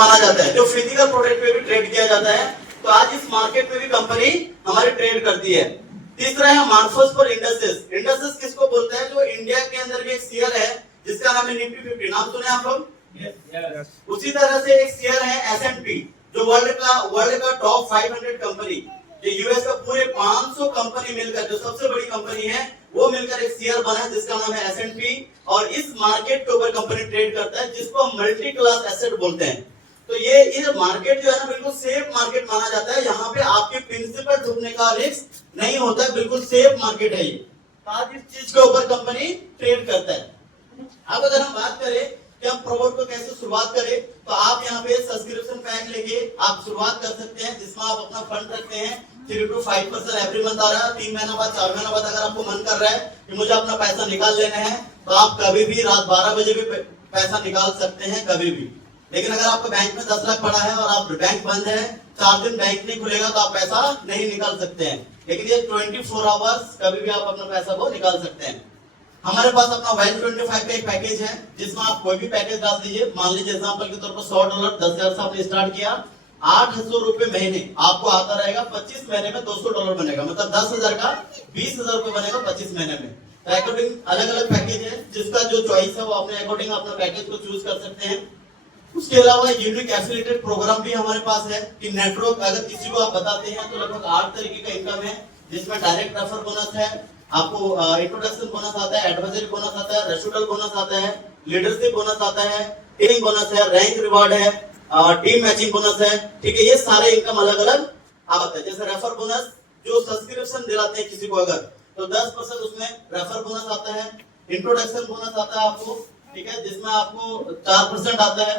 माना जाता है, जो फिजिकल प्रोडक्ट पे भी ट्रेड किया जाता है। तो आज इस मार्केट में भी कंपनी हमारी ट्रेड करती है। तीसरा है मार्फोस फॉर इंडस्ट्रीज। इंडस्ट्रीज किसको बोलते हैं? जो इंडिया के अंदर भी एक शेयर है जिसका नाम है निफ्टी 50। नाम सुने आप लोग? उसी तरह से एक शेयर है S&P, जो वर्ल्ड का टॉप 500 कंपनी, जो यूएस का पूरे 500 कंपनी मिलकर जो सबसे बड़ी कंपनी है वो मिलकर एक शेयर बना है जिसका नाम है S&P। और इस मार्केट के ऊपर कंपनी ट्रेड करता है, जिसको हम मल्टी क्लास एसेट बोलते हैं। तो ये मार्केट जो है ना बिल्कुल सेफ मार्केट माना जाता है। यहाँ पे आपके प्रिंसिपल डूबने का रिस्क नहीं होता है, बिल्कुल सेफ मार्केट है ये। आज इस चीज के ऊपर कंपनी ट्रेड करता है। अब अगर हम बात करें कि हम प्रमोट को कैसे शुरुआत करें, तो आप यहाँ पे सब्सक्रिप्शन पैक लेके आप शुरुआत कर सकते हैं, जिसमें आप अपना फंड रखते हैं। 3 to 5% एवरी मंथ आ रहा है। 3 महीना बाद 4 महीना बाद अगर आपको मन कर रहा है कि मुझे अपना पैसा निकाल लेना है, तो आप कभी भी रात 12 बजे भी पैसा निकाल सकते हैं, कभी भी। लेकिन अगर आपका बैंक में 10 लाख पड़ा है और आप बैंक बंद है, 4 दिन बैंक नहीं खुलेगा, तो आप पैसा नहीं निकाल सकते हैं। लेकिन ये 24 आवर्स कभी भी आप अपना पैसा को निकाल सकते हैं। हमारे पास अपना वैल्यू 25 का एक पैकेज है, जिसमें आप कोई भी पैकेज डाल दीजिए। मान लीजिए एग्जांपल के तौर पर $100 10,000 से आपने स्टार्ट किया, 800 रुपए महीने आपको आता रहेगा। 25 महीने में $200 बनेगा, मतलब 10,000 का 20,000 रुपए बनेगा 25 महीने में। तो अकॉर्डिंग अलग अलग पैकेज है, जिसका जो चॉइस है वो अपने अकॉर्डिंग अपना पैकेज को चूज कर सकते हैं। उसके अलावा यूनिक एफिलिएटेड प्रोग्राम भी हमारे पास है कि नेटवर्क अगर किसी को आप बताते हैं तो लगभग 8 तरीके का इनकम है, जिसमें डायरेक्ट रेफर बोनस है, आपको इंट्रोडक्शन बोनस आता है, एडवाइजरी बोनस आता है, रेफरल बोनस आता है, लीडरशिप बोनस आता है, टीम बोनस है, रैंक रिवार्ड है, टीम मैचिंग बोनस है। ठीक है, ये सारे इनकम अलग अलग आता है। जैसे रेफर बोनस, जो सब्सक्रिप्शन दिलाते हैं किसी को अगर, तो 10% उसमें रेफर बोनस आता है। इंट्रोडक्शन बोनस आता है आपको, ठीक है, जिसमें आपको 4% आता है।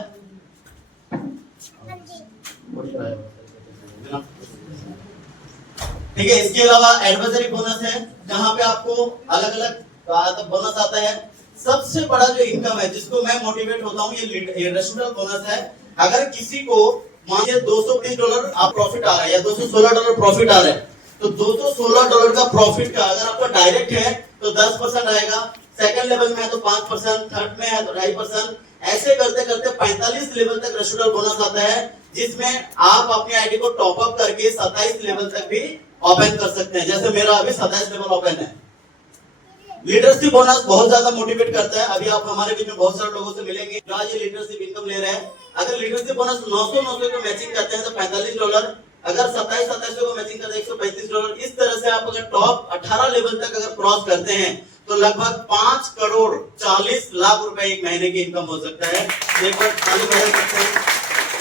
ठीक है, इसके अलावा एडवाइजरी बोनस है, जहां पे आपको अलग अलग बोनस आता है। सबसे बड़ा जो इनकम है जिसको मैं मोटिवेट होता हूँ, ये रेफरल बोनस है। अगर किसी को मान लीजिए $220 आप प्रॉफिट आ रहा है या $216 प्रॉफिट आ रहा है, तो $216 का प्रॉफिट का अगर आपका डायरेक्ट है तो 10% आएगा, सेकंड लेवल में है तो 5%, थर्ड में है तो 2.5%, ऐसे करते करते 45 लेवल तक रेफरल बोनस आता है, जिसमें आप अपनी आईडी को टॉप अप करके 27 लेवल तक भी ओपन कर सकते हैं। जैसे मेरा अभी 27 लेवल ओपन है। लीडरशिप बोनस बहुत ज्यादा मोटिवेट करता है। अभी आप हमारे बीच में बहुत सारे लोगों से मिलेंगे जो आज ये लीडरशिप इनकम ले रहे हैं। अगर लीडरशिप बोनस 900 को मैचिंग करते हैं तो $45, अगर 27 को मैचिंग करते हैं $135। इस तरह से आप अगर टॉप 18 लेवल तक अगर क्रॉस करते हैं तो लगभग 5 करोड़ 40 लाख रुपए एक महीने की इनकम हो सकता है। एक बार खाली बता सकते हैं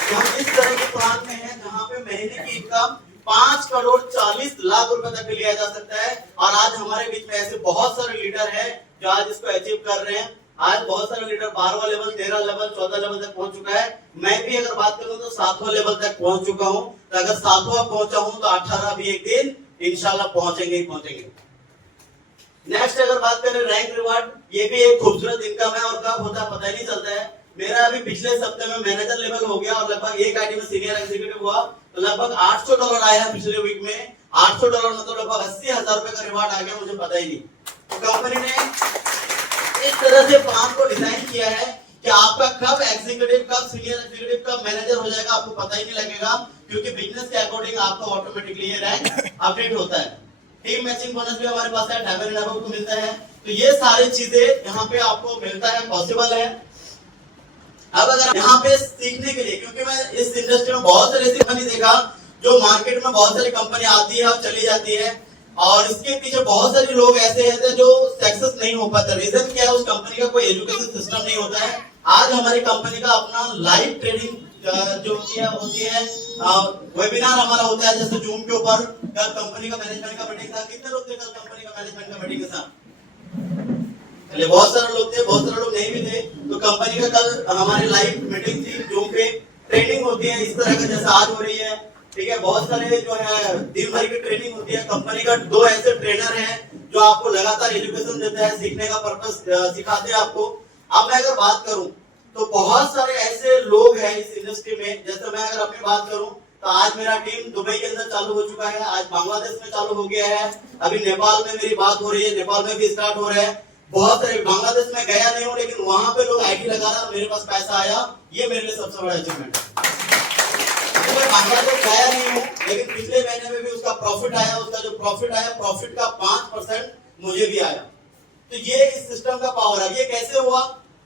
कि हम इस तरह के प्लान में हैं जहां पे महीने की इनकम 5 करोड़ 40 लाख रुपए तक लिया जा सकता है। और आज हमारे बीच में ऐसे बहुत सारे लीडर हैं जो आज इसको अचीव कर रहे हैं। आज बहुत सारे लीडर 12वां लेवल, 13 लेवल, 14 लेवल तक पहुंच चुका है। मैं भी अगर बात करूं तो 7वां लेवल तक पहुंच चुका हूं। तो अगर 7वां पहुंचा हूं तो 18 भी एक दिन इंशाल्लाह पहुंचेंगे ही पहुंचेंगे। नेक्स्ट अगर बात करें रैंक रिवार्ड, ये भी एक खूबसूरत इनकम है और कब होता है पता ही नहीं चलता है। मेरा अभी पिछले सप्ताह में मैनेजर लेवल हो गया और लगभग एक आईडी में सीनियर एग्जीक्यूटिव हुआ, तो लगभग $800 आया पिछले वीक में। $800 मतलब लगभग 80,000 रुपए का रिवार्ड आ गया, मुझे पता ही नहीं। तो कंपनी ने इस तरह से प्लान को डिजाइन किया है कि आपका कब एग्जीक्यूटिव, कब सीनियर एग्जीक्यूटिव, कब मैनेजर हो जाएगा आपको पता ही नहीं लगेगा, क्योंकि बिजनेस के अकॉर्डिंग आपका ऑटोमेटिकली ये रैंक अपडेट होता है। टीम मैचिंग बोनस भी हमारे पास है, डायमंड एंड अबव को मिलता है। तो ये सारी चीजें यहाँ पे आपको मिलता है, पॉसिबल है। अब अगर यहाँ पे सीखने के लिए, क्योंकि मैं इस इंडस्ट्री में बहुत सारे ऐसी कंपनी देखा जो मार्केट में बहुत सारी कंपनी आती है और चली जाती है, और इसके पीछे बहुत सारे लोग ऐसे हैं जो सक्सेस नहीं हो पाते। रीजन क्या है? उस कंपनी का कोई एजुकेशन सिस्टम नहीं होता है। आज हमारी कंपनी का अपना लाइव ट्रेनिंग जो होती है वेबिनार हमारा होता है, जैसे जूम के ऊपर। कल कंपनी का मैनेजमेंट का मीटिंग था, कितने लोग थे कल कंपनी का मैनेजमेंट का मीटिंग के साथ? चलिए बहुत सारे लोग थे, बहुत सारे लोग नहीं भी थे। तो कंपनी का कल हमारी लाइव मीटिंग थी, जूम पे ट्रेनिंग होती है इस तरह का जैसे आज हो रही है। ठीक है, बहुत सारे जो है दिन भर की ट्रेनिंग होती है। कंपनी का 2 ऐसे ट्रेनर हैं जो आपको लगातार एजुकेशन देते हैं, सीखने का पर्पस सिखाते हैं आपको। अब मैं अगर बात करूं तो बहुत सारे ऐसे लोग हैं इस इंडस्ट्री में। जैसे मैं अगर अपनी बात करूं तो आज मेरा टीम दुबई के अंदर चालू हो चुका है, आज बांग्लादेश में चालू हो गया है, अभी नेपाल में मेरी बात हो रही है, नेपाल में भी स्टार्ट हो रहा है। बहुत सारे बांग्लादेश में गया नहीं हूं, लेकिन वहां पे लोग आईडी लगा रहा है, मेरे पास पैसा आया, ये मेरे लिए सबसे बड़ा अचीवमेंट है। बांग्लादेश गया नहीं हूँ, लेकिन पिछले महीने में भी उसका प्रॉफिट आया, उसका जो प्रॉफिट आया, प्रॉफिट का 5% मुझे भी आया। तो ये इस सिस्टम का पावर है। ये कैसे हुआ?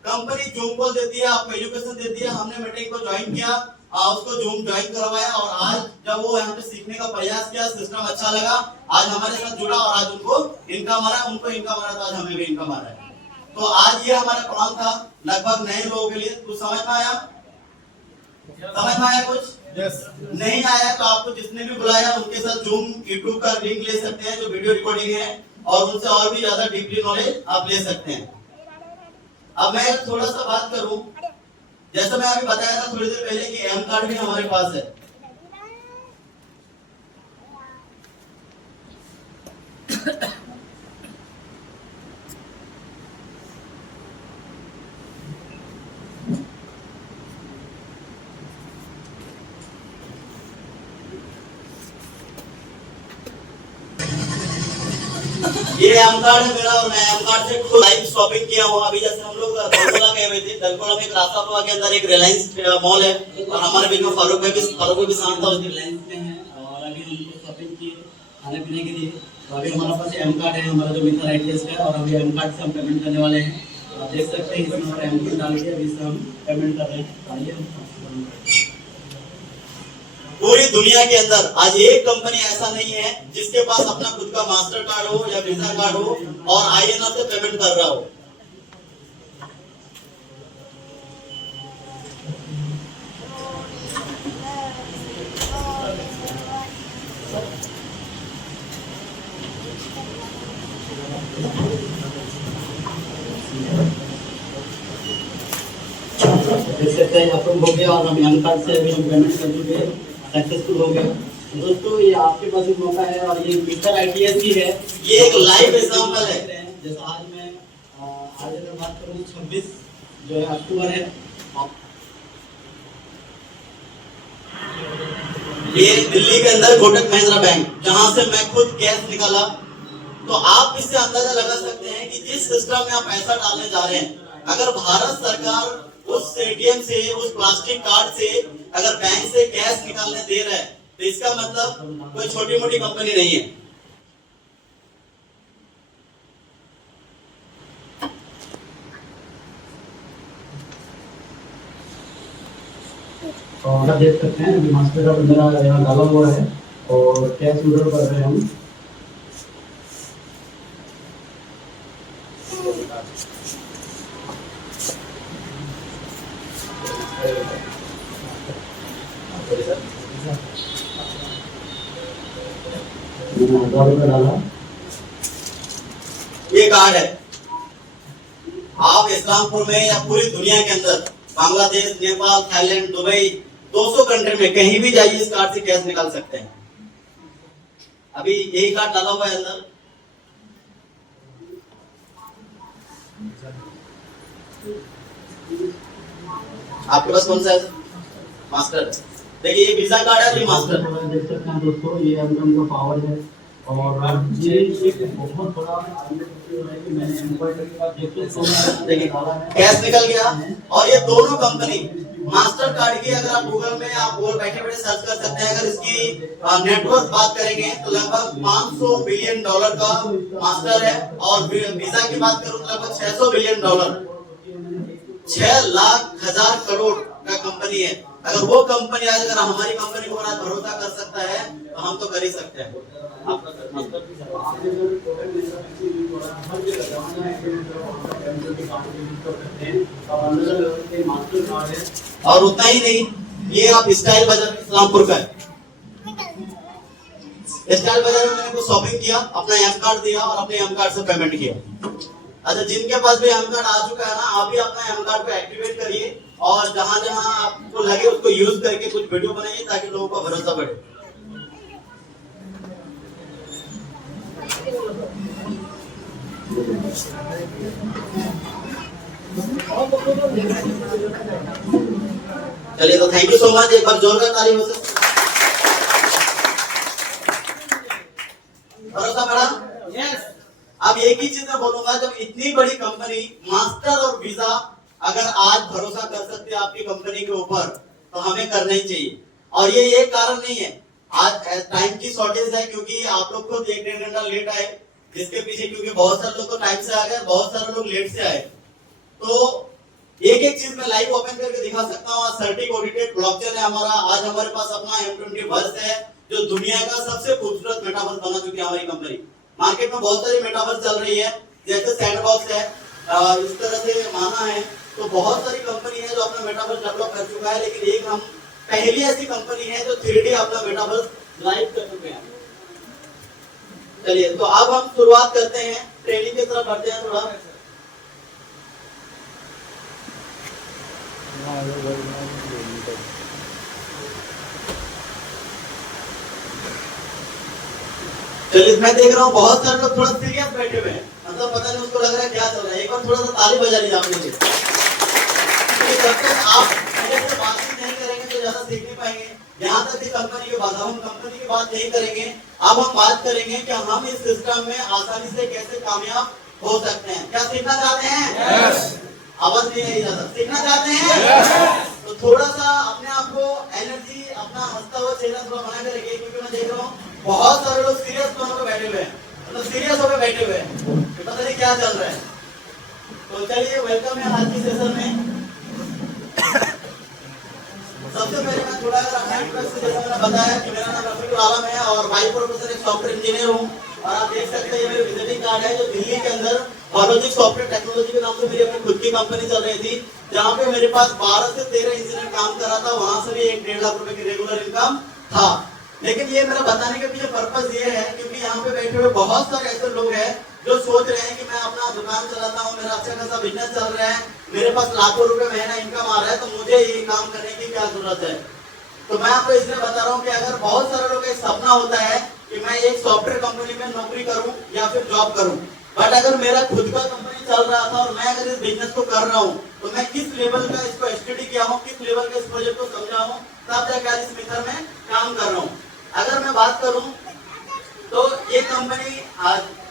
कंपनी जूम कॉल देती है, आपको एजुकेशन देती है, हमने मीटिंग को ज्वाइन किया, उसको जूम ज्वाइन करवाया, और आज जब वो यहाँ पे सीखने का प्रयास किया, सिस्टम अच्छा लगा, आज हमारे साथ जुड़ा और आज उनको इनकम आ रहा है, उनको इनकम आ रहा है, तो आज हमें भी इनकम आ रहा है। तो आज ये हमारा प्लान था लगभग नए लोगों के लिए। कुछ समझ में आया? समझ में आया कुछ? यस। नहीं आया तो आपको जिसने भी बुलाया उनके साथ जूम यूट्यूब का लिंक ले सकते हैं, जो वीडियो रिकॉर्डिंग है, और उनसे और भी ज्यादा डीपली नॉलेज आप ले सकते हैं। अब मैं थोड़ा सा बात करूं, जैसा मैं अभी बताया था थोड़ी देर पहले कि एम कार्ड भी हमारे पास है। ये एम कार्ड है मेरा, और मैं एम कार्ड से खुद लाइव शॉपिंग किया हूँ। अभी जैसे हम लोग दलकोला गए हुए थे, दलकोला में एक रास्ता के अंदर एक रिलायंस मॉल है, और हमारे बीच में फारूक भाई भी साथ था, उसके रिलायंस में है, और अभी हमको शॉपिंग की खाने पीने के लिए। तो अभी हमारे पास एम कार्ड है, हमारा जो मित्र आईटीएस का, और अभी एम कार्ड से हम पेमेंट करने वाले हैं। आप देख सकते हैं इसमें हमारा एम पिन डाल के अभी से हम पेमेंट कर रहे हैं। आइए, पूरी दुनिया के अंदर आज एक कंपनी ऐसा नहीं है जिसके पास अपना खुद का मास्टर कार्ड हो या वीजा कार्ड हो और आईएनआर से पेमेंट कर रहा हो। देख सकते हैं अप्रूव हो गया, और हम एम कार्ड से अभी हम पेमेंट कर चुके, सक्सेसफुल हो गया। दोस्तों ये आपके पास एक मौका है, और ये मिस्टर आईटीएस की है, ये एक लाइव एग्जांपल है। जैसा आज मैं अगर बात करूँ 26 जो है अक्टूबर है, ये दिल्ली के अंदर कोटक महिंद्रा बैंक, जहां से मैं खुद कैश निकाला। तो आप इससे अंदाजा लगा सकते हैं कि जिस सिस्टम में आप पैसा डालने जा रहे हैं, अगर भारत सरकार उस एटीएम से, उस प्लास्टिक कार्ड से अगर बैंक से कैश निकालने दे रहा है, तो इसका मतलब कोई छोटी मोटी कंपनी नहीं है। तो आप देख सकते हैं अभी मास्टर कार्ड मेरा यहाँ डाला हुआ है, और कैश विड्रॉ कर रहे हैं हम। डाला ये कार्ड है। आप इस्लामपुर में या पूरी दुनिया के अंदर, Bangladesh, Nepal, Thailand, Dubai, 200 country में कहीं भी जाइए, इस कार्ड से कैश निकाल सकते हैं। अभी यही कार्ड डाला हुआ है अंदर। आपके पास कौन सा है? मास्टर। देखिए ये वीजा कार्ड है, ये मास्टर। देख सकते हैं दोस्तों, ये एमकॉम का पावर है, और ये एक बहुत बड़ा है कि मैंने देखिए कैश निकल गया। और ये दोनों कंपनी मास्टर कार्ड की, अगर आप गूगल में आप बैठे बैठे सर्च कर सकते हैं, अगर इसकी नेटवर्क बात करेंगे तो लगभग $500 बिलियन का मास्टर है, और वीजा की बात करूं तो लगभग $600 बिलियन, 6,00,000 करोड़ का कंपनी है। अगर वो कंपनी आज अगर हमारी कंपनी को आज भरोसा कर सकता है, तो हम तो कर ही सकते हैं। और उतना ही नहीं, ये आप स्टाइल बाजार इस्लामपुर का है। स्टाइल बाजार में मैंने कुछ शॉपिंग किया, अपना एम कार्ड दिया और अपने एम कार्ड से पेमेंट किया। अच्छा, जिनके पास भी एम कार्ड आ चुका है ना, आप भी अपना एम कार्ड को एक्टिवेट करिए, और जहां जहां आपको लगे उसको यूज करके कुछ वीडियो बनाइए, ताकि लोगों का भरोसा बढ़े। चलिए, तो थैंक यू सो मच। एक बार जोरदार ताली हो सकती। भरोसा बढ़ा? यस। अब एक ही चीज मैं बोलूंगा, जब इतनी बड़ी कंपनी मास्टर और वीजा अगर आज भरोसा कर सकते हैं आपकी कंपनी के ऊपर, तो हमें करना ही चाहिए। और ये एक कारण नहीं है, आज टाइम की शॉर्टेज है, क्योंकि आप लोग खुद 1-1.5 घंटा लेट आए, जिसके पीछे क्योंकि बहुत सारे लोग तो टाइम से आ गए, बहुत सारे लोग लेट से आए। तो एक एक चीज मैं लाइव ओपन करके दिखा सकता हूँ। सर्टिक ऑडिटेड ब्लॉकचेन है हमारा। आज हमारे पास अपना M20 वर्स है, जो दुनिया का सबसे खूबसूरत मेटावर्स बना चुकी है हमारी कंपनी। मार्केट में बहुत सारी मेटावर्स चल रही है, जैसे सैंडबॉक्स है, इस तरह से माना है, तो बहुत सारी कंपनी है जो अपना मेटावर्स डेवलप कर चुका है, लेकिन एक हम पहली ऐसी कंपनी है जो 3D अपना मेटावर्स लाइव कर चुके हैं। चलिए, तो अब हम शुरुआत करते हैं, ट्रेनिंग की तरफ बढ़ते हैं थोड़ा। चलिए, मैं देख रहा हूँ बहुत सारे लोग थोड़ा सीरियस बैठे हुए हैं, मतलब पता नहीं उसको लग रहा है क्या चल रहा है। एक बार थोड़ा सा ताली बजा लीजिए आप लोग। जब तक आप मेरे से बात नहीं करेंगे तो ज्यादा सीख नहीं पाएंगे। यहाँ तक कंपनी की बात, हम कंपनी की बात नहीं करेंगे। अब हम बात करेंगे कि हम इस सिस्टम में आसानी से कैसे कामयाब हो सकते हैं। क्या सीखना चाहते हैं? yes. आवाज नहीं आई ज्यादा। सीखना चाहते हैं? yes. तो थोड़ा सा अपने आप को एनर्जी, अपना हंसता हुआ चेहरा थोड़ा बना के रखिए, क्योंकि मैं देख रहा हूँ बहुत सारे लोग सीरियस होकर बैठे हुए हैं, मतलब सीरियस होकर बैठे हुए हैं, पता नहीं क्या चल रहा है। तो चलिए, वेलकम है आज की सेशन में। सबसे पहले मैं थोड़ा अपना इंट्रोडक्शन, जैसा मैंने बताया कि मेरा नाम रफीकुल आलम है और बाई प्रोफेसर एक सॉफ्टवेयर इंजीनियर हूँ। और आप देख सकते हैं ये मेरे विजिटिंग कार्ड है, जो दिल्ली के अंदर हॉलोजिक सॉफ्टवेयर टेक्नोलॉजी के नाम से मेरी अपनी खुद की कंपनी चल रही थी, जहाँ पे मेरे पास 12 से 13 इंजीनियर काम कर रहा था। वहां से भी 1-1.5 लाख रुपए की रेगुलर इनकम था। लेकिन ये मेरा बताने के पीछे पर्पस ये है, क्योंकि यहाँ पे बैठे हुए बहुत सारे ऐसे लोग हैं जो सोच रहे हैं कि मैं अपना दुकान चलाता हूँ, मेरा अच्छा खासा बिजनेस चल रहा है, मेरे पास लाखों रुपए महीना इनकम आ रहा है, तो मुझे ये काम करने की क्या जरूरत है। तो मैं आपको इसलिए बता रहा हूँ कि अगर बहुत सारे लोग एक सपना होता है कि मैं एक सॉफ्टवेयर कंपनी में नौकरी करूँ या फिर जॉब करूँ, बट अगर मेरा खुद का कंपनी चल रहा था और मैं अगर इस बिजनेस को कर रहा हूँ, तो मैं किस लेवल का इसको स्टडी किया हूँ, किस लेवल का इस प्रोजेक्ट को समझा हूँ, तब जाकर आज इस मेथड में काम कर रहा हूँ। अगर मैं बात करूँ तो ये कंपनी,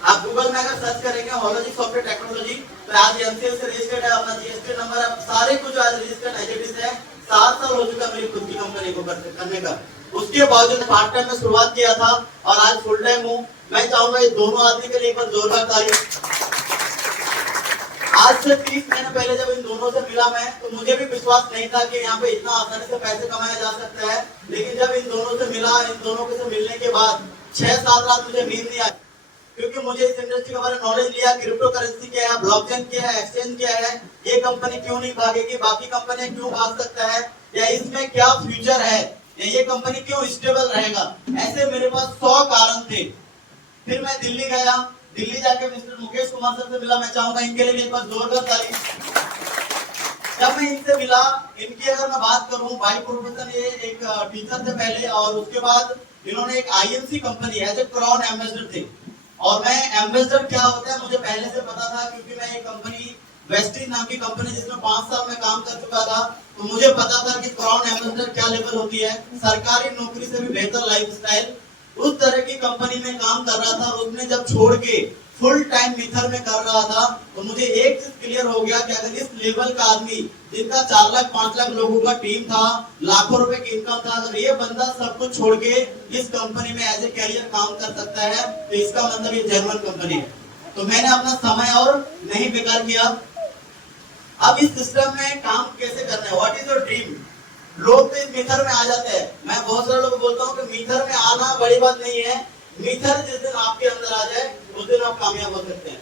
आप गूगल में अगर सर्च करेंगे हॉलोजिक सॉफ्टवेयर टेक्नोलॉजी, तो आज एमसीएल से रजिस्टर्ड है, अपना जीएसटी नंबर है, सारे कुछ आज रजिस्टर्ड एजेंसी है। 7 साल हो चुका मेरी खुद की कंपनी को करने का। उसके बावजूद पार्ट टाइम में शुरुआत किया था और आज फुल टाइम हूँ। मैं चाहूंगा ये दोनों आदमी के लिए एक बार जोरदार तारीफ। आज से 30 महीने पहले जब इन दोनों से मिला मैं, तो मुझे भी विश्वास नहीं था कि यहाँ पे इतना आसानी से पैसे कमाया जा सकता है। लेकिन जब इन दोनों से मिला, इन दोनों के से मिलने के बाद 6-7 रात मुझे नींद नहीं आई, क्योंकि मुझे इस इंडस्ट्री के बारे में नॉलेज लिया। क्रिप्टो करेंसी क्या है, ब्लॉकचेन क्या है, एक्सचेंज क्या है, ये कंपनी क्यों नहीं भागेगी, बाकी कंपनी क्यों भाग सकता है, या इसमें क्या फ्यूचर है, या ये कंपनी क्यों स्टेबल रहेगा। ऐसे मेरे पास 100 कारण थे। फिर मैं दिल्ली गया, दिल्ली जाके मिस्टर मुकेश कुमार सर से मिला। मैं चाहूंगा इनके लिए एक बार जोरदार ताली। जब मैं इनसे मिला, इनकी अगर मैं बात करूं, बाई प्रोफेशन ये एक टीचर थे पहले, और उसके बाद इन्होंने एक आईएमसी कंपनी है जो क्राउन एम्बेसडर थे। और मैं एम्बेसडर क्या होता है मुझे पहले से पता था, क्योंकि मैं एक कंपनी वेस्टिन नाम की कंपनी जिसमें 5 साल में काम कर चुका था, तो मुझे पता था कि क्राउन एम्बेसडर क्या लेवल होती है, सरकारी नौकरी से भी बेहतर लाइफस्टाइल। उस तरह की कंपनी में काम कर रहा था, और उसने जब छोड़ के फुल टाइम मिथर में कर रहा था, तो मुझे एक चीज क्लियर हो गया कि अगर इस लेवल का आदमी, जिनका 4 लाख 5 लाख लोगों का टीम था, लाखों रुपए की इनकम था, अगर ये बंदा सब कुछ छोड़ के इस कंपनी में एज ए कैरियर काम कर सकता है, तो इसका मतलब ये जर्मन कंपनी है। तो मैंने अपना समय और नहीं बेकार किया। अब इस सिस्टम में काम कैसे करना है, व्हाट इज योर ड्रीम। लोग तो इस मीथर में आ जाते हैं। मैं बहुत सारे लोग बोलता हूँ कि मीथर में आना बड़ी बात नहीं है, मीथर जिस दिन आपके अंदर आ जाए उस दिन आप कामयाब हो सकते हैं।